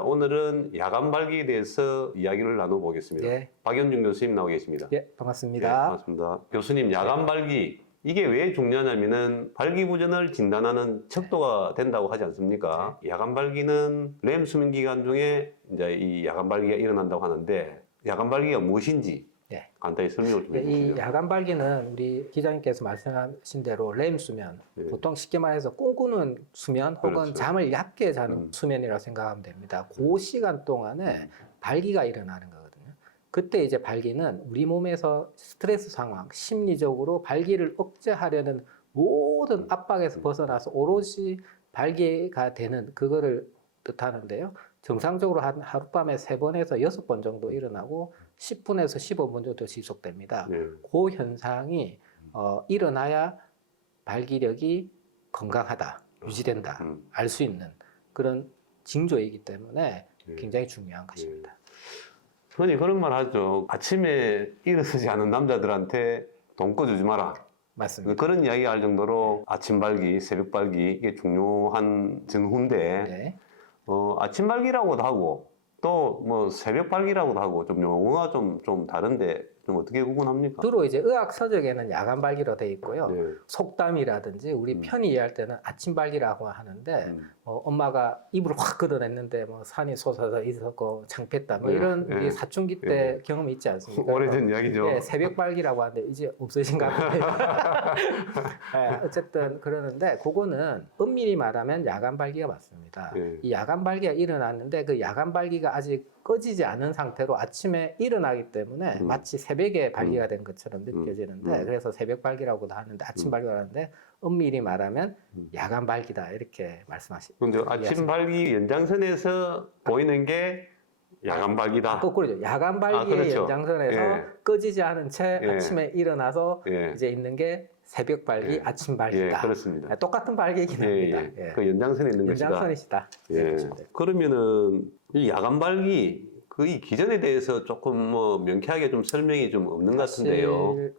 오늘은 야간 발기에 대해서 이야기를 나눠보겠습니다. 예. 박연중 교수님 나오 계십니다. 예, 반갑습니다. 네, 반갑습니다. 교수님, 야간 발기 이게 왜 중요하냐면은 발기부전을 진단하는 척도가 된다고 하지 않습니까? 야간 발기는 렘 수면 기간 중에 이제 이 야간 발기가 일어난다고 하는데 야간 발기가 무엇인지 예. 간단히 설명을 좀 해주세요. 이 야간 발기는 우리 기자님께서 말씀하신 대로 렘 수면, 네. 보통 쉽게 말해서 꿈꾸는 수면 혹은 그렇죠. 잠을 얕게 자는 수면이라고 생각하면 됩니다. 그 시간 동안에 발기가 일어나는 거거든요. 그때 이제 발기는 우리 몸에서 스트레스 상황, 심리적으로 발기를 억제하려는 모든 압박에서 벗어나서 오롯이 발기가 되는 그거를 뜻하는데요. 정상적으로 하룻밤에 3번에서 6번 정도 일어나고 10분에서 15분 정도 지속됩니다. 네. 그 현상이 일어나야 발기력이 건강하다, 유지된다, 알 수 있는 그런 징조이기 때문에 굉장히 중요한 것입니다. 흔히 그런 말 하죠. 아침에 일어서지 않은 남자들한테 돈 꺼주지 마라. 맞습니다. 그런 이야기 할 정도로 아침 발기, 새벽 발기 이게 중요한 증후인데 네. 아침 발기라고도 하고 또 뭐 새벽 발기라고도 하고 좀 용어가 좀 다른데 좀 어떻게 구분합니까? 주로 이제 의학 서적에는 야간 발기로 되어 있고요. 네. 속담이라든지 우리 편히 이해할 때는 아침 발기라고 하는데 엄마가 이불을 확 걷어냈는데 뭐 산이 솟아서 있었고 창피했다 뭐 네. 이런 네. 우리 사춘기 때 경험이 있지 않습니까? 오래된 이야기죠. 네, 새벽 발기라고 하는데 이제 없어진가 봐요. 네, 어쨌든 그러는데 그거는 엄밀히 말하면 야간 발기가 맞습니다. 네. 이 야간 발기가 일어났는데 그 야간 발기가 아직 꺼지지 않은 상태로 아침에 일어나기 때문에 마치 새벽에 발기가 된 것처럼 느껴지는데 그래서 새벽 발기라고도 하는데 아침 발기라고 하는데 엄밀히 말하면 야간 발기다 이렇게 말씀하십니다. 근데 아침 발기 연장선에서 보이는 게 야간 발기다. 거꾸로죠. 야간 발기의 그렇죠. 연장선에서 예. 꺼지지 않은 채 예. 아침에 일어나서 예. 이제 있는 게 새벽 발기, 예. 아침 발기다. 예, 그렇습니다. 똑같은 발기이긴 예, 합니다. 예. 예. 그 연장선에 있는 것이다. 연장선이시다. 예. 그러면은 이 야간 발기 그 이 기전에 대해서 조금 뭐 명쾌하게 좀 설명이 좀 없는 것 같은데요. 예.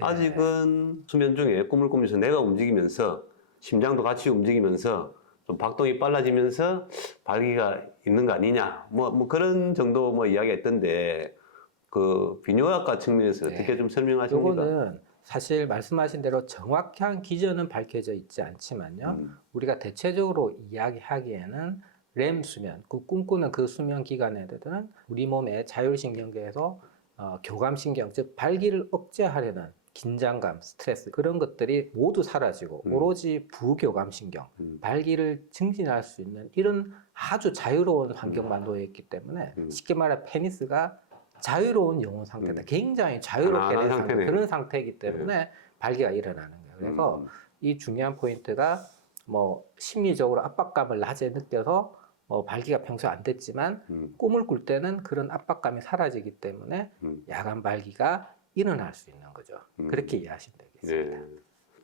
아직은 수면 중에 꿈을 꾸면서 내가 움직이면서 심장도 같이 움직이면서 좀 박동이 빨라지면서 발기가 있는 거 아니냐. 뭐 그런 정도 뭐 이야기가 있던데 그 비뇨학과 측면에서 어떻게 좀 설명하십니까? 요거는 사실 말씀하신 대로 정확한 기전은 밝혀져 있지 않지만요. 우리가 대체적으로 이야기하기에는 렘 수면, 그 꿈꾸는 그 수면 기간에는 우리 몸의 자율신경계에서 교감신경, 즉 발기를 억제하려는 긴장감, 스트레스 그런 것들이 모두 사라지고 오로지 부교감신경, 발기를 증진할 수 있는 이런 아주 자유로운 환경만 놓여 있기 때문에 쉽게 말해 페니스가 자유로운 영혼 상태다. 굉장히 자유롭게 된 상태, 그런 상태이기 때문에 발기가 일어나는 거예요. 그래서 이 중요한 포인트가 뭐 심리적으로 압박감을 낮에 느껴서 발기가 평소에 안 됐지만 꿈을 꿀 때는 그런 압박감이 사라지기 때문에 야간 발기가 일어날 수 있는 거죠. 그렇게 이해하시면 되겠습니다. 네.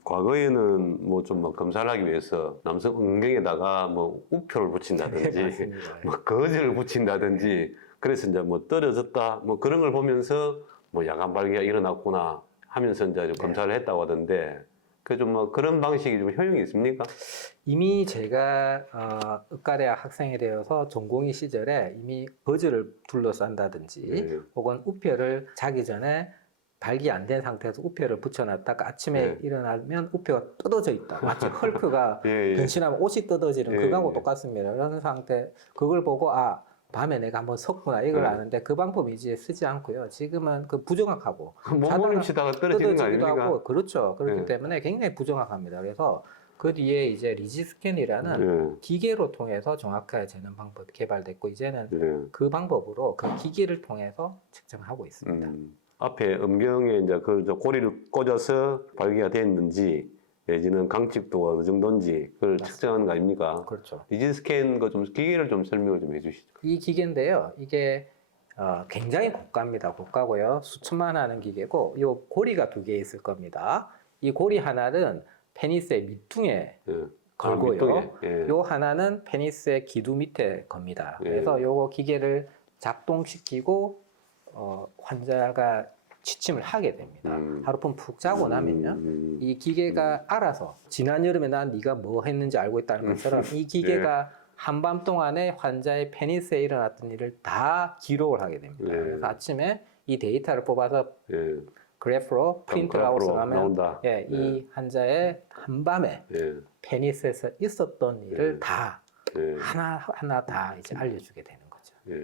과거에는 뭐 좀 검사를 하기 위해서 남성 음경에다가 뭐 우표를 붙인다든지 맞습니다. 뭐 거즈를 붙인다든지 그래서 이제 뭐 떨어졌다 뭐 그런 걸 보면서 뭐 야간 발기가 일어났구나 하면서 이제 좀 검사를 했다고 하던데 그 좀 뭐 그런 방식이 좀 효용이 있습니까? 이미 제가 의과대학 학생이 되어서 전공의 시절에 이미 거즈를 둘러싼다든지 혹은 우표를 자기 전에 발기 안 된 상태에서 우표를 붙여놨다가 아침에 일어나면 우표가 뜯어져 있다. 마치 헐크가 변신하면 옷이 뜯어지는 그거하고 똑같습니다. 이런 상태 그걸 보고 밤에 내가 한번 섰구나 이걸 아는데 그 방법이 이제 쓰지 않고요. 지금은 그 부정확하고 몸부림치다가 떨어지는 거 아닙니까? 하고, 그렇죠. 그렇기 때문에 굉장히 부정확합니다. 그래서 그 뒤에 이제 리지스캔이라는 기계로 통해서 정확하게 재는 방법이 개발됐고 이제는 그 방법으로 그 기계를 통해서 측정하고 있습니다. 앞에 음경에 이제 그 고리를 꽂아서 발기가 됐는지 내지는 강직도가 어느 정도인지 그걸 측정하는 거 아닙니까? 그렇죠. 리지스캔 그 좀 기계를 좀 설명을 좀 해주시죠. 이 기계인데요. 이게 굉장히 고가입니다. 고가고요. 수천만 하는 기계고 이 고리가 2개 있을 겁니다. 이 고리 하나는 페니스의 밑둥에 걸고요. 요 하나는 페니스의 기두 밑에 겁니다. 그래서 요거 기계를 작동시키고 환자가 취침을 하게 됩니다. 하룻밤 푹 자고 나면요. 이 기계가 알아서 지난 여름에 난 네가 뭐 했는지 알고 있다는 것처럼 이 기계가 한밤 동안에 환자의 페니스에 일어났던 일을 다 기록을 하게 됩니다. 예. 그래서 아침에 이 데이터를 뽑아서 예. 그래프로 프린트아웃을 그래프로 하면 나온다. 예, 이 환자의 한밤에 예. 페니스에서 있었던 일을 예. 다 예. 하나하나 다 이제 알려주게 되는 거죠. 예.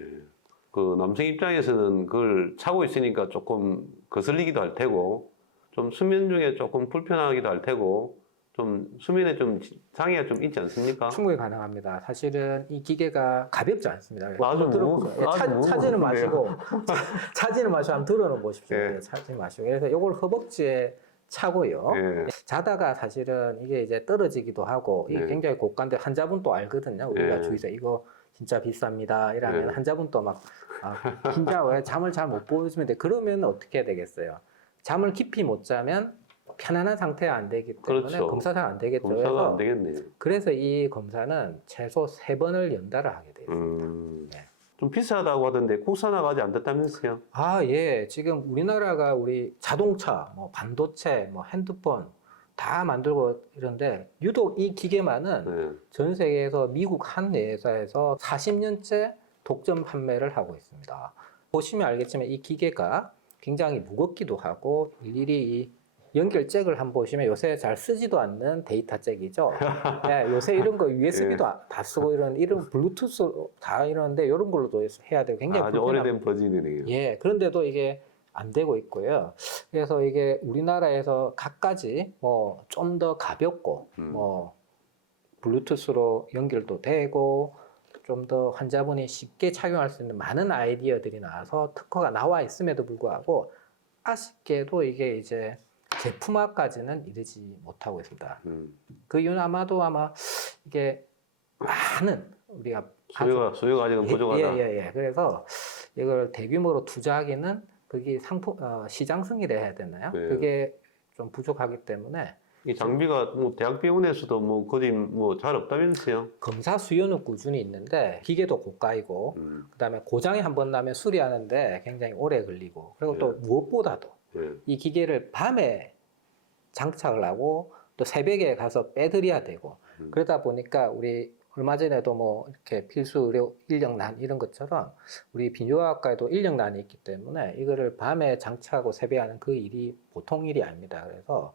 그 남성 입장에서는 그걸 차고 있으니까 조금 거슬리기도 할 테고, 좀 수면 중에 조금 불편하기도 할 테고, 좀 수면에 좀 장애가 좀 있지 않습니까? 충분히 가능합니다. 사실은 이 기계가 가볍지 않습니다. 아주 한번 무거워. 들어보세요. 아주 무거워. 차지는 마시고 차지는 마시고 한번 들어는 보십시오. 예. 차지 마시고. 그래서 이걸 허벅지에 차고요. 예. 자다가 사실은 이게 이제 떨어지기도 하고 이게 예. 굉장히 고가인데 환자분 또 알거든요. 우리가 예. 주위에서 이거 진짜 비쌉니다. 이러면 예. 환자분 또 막 진짜 왜 잠을 잘 못 보여주면 돼. 그러면 어떻게 해야 되겠어요? 잠을 깊이 못 자면 편안한 상태가 안 되기 때문에 그렇죠. 검사 잘 안 되겠죠. 검사가 안 되겠네요. 그래서 이 검사는 최소 3번을 연달아 하게 돼요. 네. 네. 좀 비싸다고 하던데 국산화가 아직 안 됐다면서요? 아, 예. 지금 우리나라가 우리 자동차, 뭐 반도체, 뭐 핸드폰 다 만들고 이런데 유독 이 기계만은 네. 전 세계에서 미국 한 회사에서 40년째 독점 판매를 하고 있습니다. 보시면 알겠지만 이 기계가 굉장히 무겁기도 하고 일일이 이 연결 잭을 한번 보시면 요새 잘 쓰지도 않는 데이터 잭이죠. 네, 요새 이런 거 USB도 다 쓰고 이런 블루투스 다 이러는데 이런 걸로도 해야 되고 굉장히 아주 오래된 버전이네요. 예, 그런데도 이게 안 되고 있고요. 그래서 이게 우리나라에서 갖가지 뭐 좀 더 가볍고 뭐 블루투스로 연결도 되고 좀 더 환자분이 쉽게 착용할 수 있는 많은 아이디어들이 나와서 특허가 나와 있음에도 불구하고 아쉽게도 이게 이제 제품화까지는 이르지 못하고 있습니다. 그 이유는 아마 이게 많은 우리가 수요가 아직은 부족하다. 예. 그래서 이걸 대규모로 투자하기는 그게 시장성이라 해야 되나요? 네. 그게 좀 부족하기 때문에 이 장비가 뭐 대학병원에서도 뭐 거의 뭐 잘 없다면서요? 검사 수요는 꾸준히 있는데 기계도 고가이고 그다음에 고장이 한 번 나면 수리하는데 굉장히 오래 걸리고 그리고 또 무엇보다도 예. 이 기계를 밤에 장착을 하고 또 새벽에 가서 빼드려야 되고 그러다 보니까 우리 얼마 전에도 뭐 이렇게 필수 의료 인력난 이런 것처럼 우리 비뇨학과에도 인력난이 있기 때문에 이거를 밤에 장착하고 새벽에 하는 그 일이 보통 일이 아닙니다. 그래서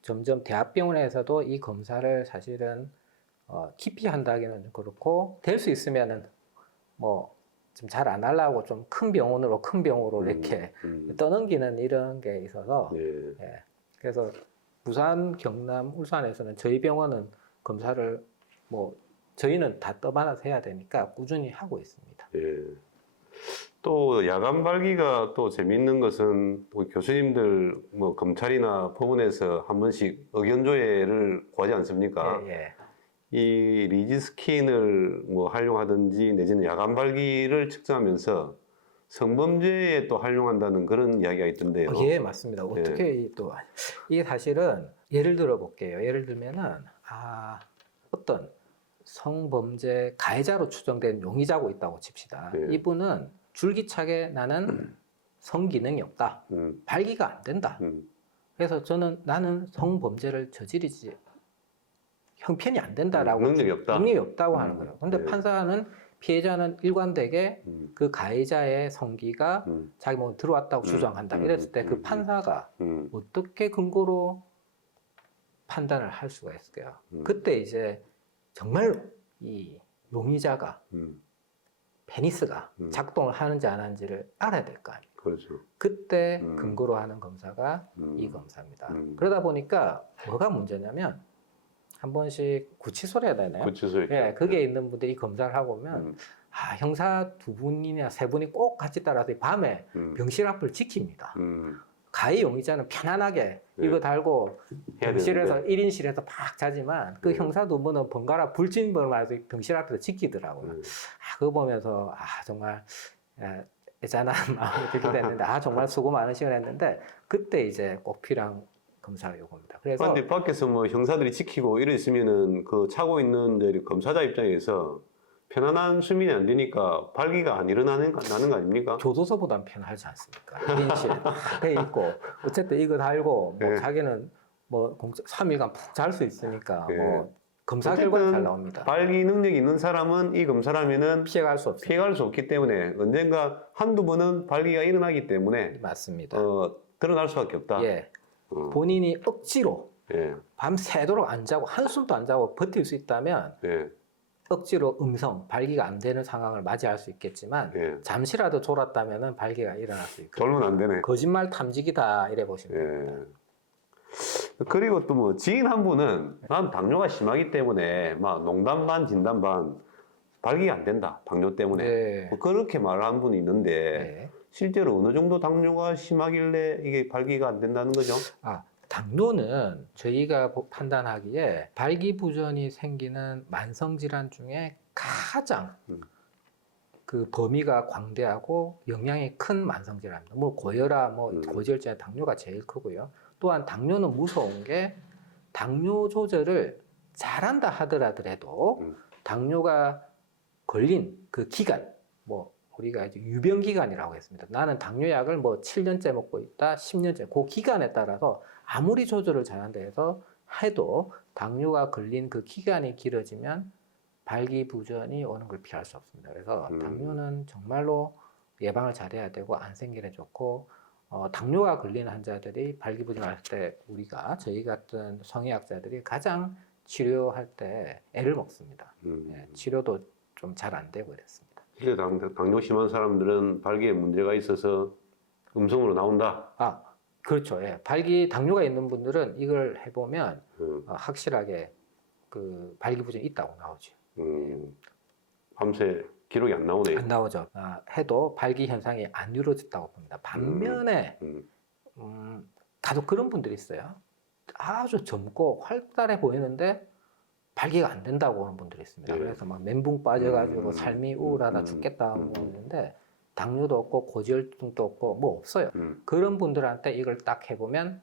점점 대학병원에서도 이 검사를 사실은 깊이 한다기는 좀 그렇고 될 수 있으면은 뭐 좀 잘 안 하려고 좀 큰 병원으로 이렇게 떠넘기는 이런 게 있어서 네. 예. 그래서 부산, 경남, 울산에서는 저희 병원은 검사를 뭐 저희는 다 떠받아서 해야 되니까 꾸준히 하고 있습니다. 예. 또 야간 발기가 또 재밌는 것은 우리 교수님들 뭐 검찰이나 법원에서 한 번씩 의견 조회를 구하지 않습니까? 예. 이 리지 스킨을 뭐 활용하든지 내지는 야간 발기를 측정하면서 성범죄에 또 활용한다는 그런 이야기가 있던데요. 예, 맞습니다. 어떻게 또 이게 사실은 예를 들어 볼게요. 예를 들면은 어떤 성범죄 가해자로 추정된 용의자고 있다고 칩시다. 네. 이분은 줄기차게 나는 성기능이 없다. 발기가 안 된다. 그래서 나는 성범죄를 저지르지 형편이 안 된다라고 능력이 없다. 능력이 없다고 하는 거예요. 근데 네. 판사는 피해자는 일관되게 그 가해자의 성기가 자기 몸에 들어왔다고 주장한다. 이랬을 때 그 판사가 어떻게 근거로 판단을 할 수가 있을까요? 그때 이제 정말 이 용의자가 페니스가 작동을 하는지 안 하는지를 알아야 될 거 아니에요. 그렇죠. 그때 근거로 하는 검사가 이 검사입니다. 그러다 보니까 뭐가 문제냐면 한 번씩 구치소를 해야 되나요? 구치소에. 예, 그게 있는 분들이 이 검사를 하고 오면 형사 2분이나 3분이 꼭 같이 따라서 밤에 병실 앞을 지킵니다. 가해 용의자는 편안하게 이거 달고 해야 병실에서 되는데. 1인실에서 팍 자지만 그 형사 2분은 번갈아 불침번을 맞아서 병실 앞에서 지키더라고요. 그거 보면서 정말 애잔한 마음이 들게 됐는데 정말 수고 많으시긴 했는데 그때 이제 꼭 필요한 검사가 요겁니다. 그래서 근데 밖에서 뭐 형사들이 지키고 이래 있으면은 그 차고 있는 저희 검사자 입장에서 편안한 수면이 안 되니까 발기가 안 일어나는 거 아닙니까? 교도소보단 편하지 않습니까? 1인실에 돼 있고 어쨌든 이거 달고 뭐 네. 자기는 뭐 3일간 푹 잘 수 있으니까 네. 뭐 검사 결과는 어쨌든 잘 나옵니다. 발기 능력이 있는 사람은 이 검사를 하면은 피해갈 수 없습니다. 피해갈 수 없기 때문에 언젠가 한두 번은 발기가 일어나기 때문에 맞습니다. 드러날 수밖에 없다. 예, 어, 본인이 억지로 예, 밤새도록 안 자고 한숨도 안 자고 버틸 수 있다면 예, 억지로 발기가 안 되는 상황을 맞이할 수 있겠지만 예. 잠시라도 졸았다면 발기가 일어날 수 있고 졸면 안 되네. 거짓말 탐지기다 이래 보시면 됩니다. 예. 그리고 또 뭐 지인 한 분은 난 당뇨가 심하기 때문에 막 농담 반 진담 반 발기가 안 된다 당뇨 때문에 네. 뭐 그렇게 말하는 분이 있는데 네. 실제로 어느 정도 당뇨가 심하길래 이게 발기가 안 된다는 거죠? 당뇨는 저희가 판단하기에 발기부전이 생기는 만성질환 중에 가장 그 범위가 광대하고 영향이 큰 만성질환입니다. 뭐 고혈압, 고지혈증, 당뇨가 제일 크고요. 또한 당뇨는 무서운 게 당뇨 조절을 잘한다 하더라도 당뇨가 걸린 그 기간, 우리가 이제 유병 기간이라고 했습니다. 나는 당뇨약을 7년째 먹고 있다, 10년째 그 기간에 따라서 아무리 조절을 잘한다 해서 해도 당뇨가 걸린 그 기간이 길어지면 발기부전이 오는 걸 피할 수 없습니다. 그래서 당뇨는 정말로 예방을 잘해야 되고 안 생기는 좋고 당뇨가 걸린 환자들이 발기부전할 때 저희 같은 성의학자들이 가장 치료할 때 애를 먹습니다. 예, 치료도 좀 잘 안 되고 이랬습니다. 실제 당뇨 심한 사람들은 발기에 문제가 있어서 음성으로 나온다. 그렇죠. 예. 당뇨가 있는 분들은 이걸 해보면 확실하게 그 발기부전이 있다고 나오죠. 밤새 기록이 안 나오네요. 안 나오죠. 해도 발기 현상이 안 이루어졌다고 봅니다. 반면에 가족 그런 분들이 있어요. 아주 젊고 활달해 보이는데 발기가 안 된다고 하는 분들이 있습니다. 네. 그래서 막 멘붕 빠져가지고 삶이 우울하다 죽겠다 하고 있는데 당뇨도 없고 고지혈증도 없고 뭐 없어요. 그런 분들한테 이걸 딱 해보면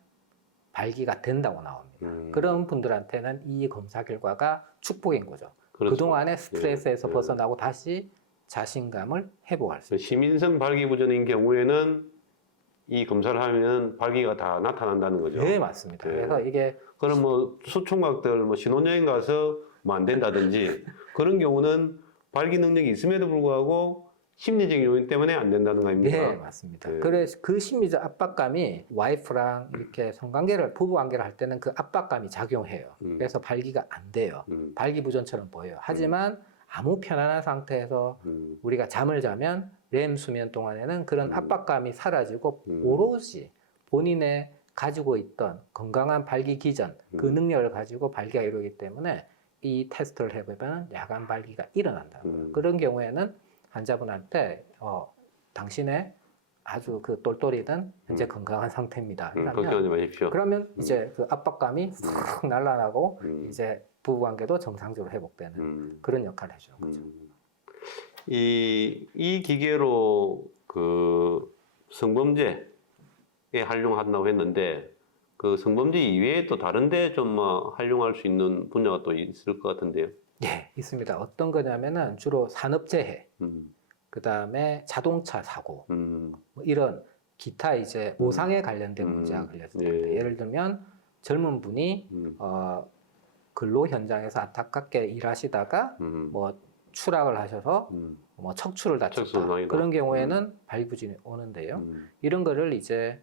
발기가 된다고 나옵니다. 그런 분들한테는 이 검사 결과가 축복인 거죠. 그렇죠. 그동안의 스트레스에서 예. 벗어나고 다시 자신감을 회복할 수 있어요. 시민성 발기부전인 경우에는 이 검사를 하면 발기가 다 나타난다는 거죠. 네, 맞습니다. 예. 그래서 이게 그럼 수총각들 신혼여행 가서 안 된다든지 그런 경우는 발기 능력이 있음에도 불구하고 심리적인 요인 때문에 안 된다는 거 아닙니까? 네, 맞습니다. 네. 그래서 그 심리적 압박감이 와이프랑 이렇게 부부 관계를 할 때는 그 압박감이 작용해요. 그래서 발기가 안 돼요. 발기부전처럼 보여요. 하지만 아무 편안한 상태에서 우리가 잠을 자면 렘 수면 동안에는 그런 압박감이 사라지고 오로지 본인의 가지고 있던 건강한 발기 기전, 그 능력을 가지고 발기가 이루기 때문에 이 테스트를 해보면 야간 발기가 일어난다는 거예요. 그런 경우에는 환자분한테 당신의 아주 그 똘똘이든 현재 건강한 상태입니다. 걱정하지 마십시오. 그러면 이제 그 압박감이 싹 날아나고 이제 부부관계도 정상적으로 회복되는 그런 역할을 해주는 거죠. 이 기계로 그 성범죄에 활용한다고 했는데 그 성범죄 이외에 또 다른데 좀 활용할 수 있는 분야가 또 있을 것 같은데요. 네, 있습니다. 어떤 거냐면은 주로 산업재해, 그 다음에 자동차 사고, 이런 기타 이제 오상에 관련된 문제가 걸렸을 텐데, 예. 예를 들면 젊은 분이 근로 현장에서 안타깝게 일하시다가 추락을 하셔서 척추를 다쳤다. 척수상이다. 그런 경우에는 발기부전이 오는데요. 이런 거를 이제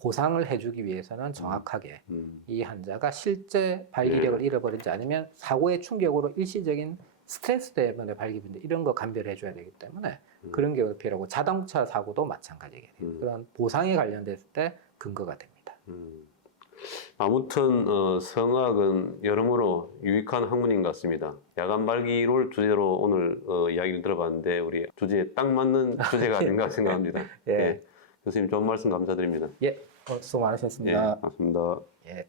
보상을 해주기 위해서는 정확하게 이 환자가 실제 발기력을 잃어버린지 아니면 사고의 충격으로 일시적인 스트레스 때문에 발기부전 이런 거 감별해 줘야 되기 때문에 그런 경우도 필요하고 자동차 사고도 마찬가지예요. 그런 보상에 관련됐을 때 근거가 됩니다. 아무튼 성악은 여러모로 유익한 학문인 것 같습니다. 야간 발기를 주제로 오늘 이야기를 들어봤는데 우리 주제에 딱 맞는 주제가 아닌가 생각합니다. 예. 예. 교수님 좋은 말씀 감사드립니다. 예, 수고 많으셨습니다. 예, 맞습니다. 예.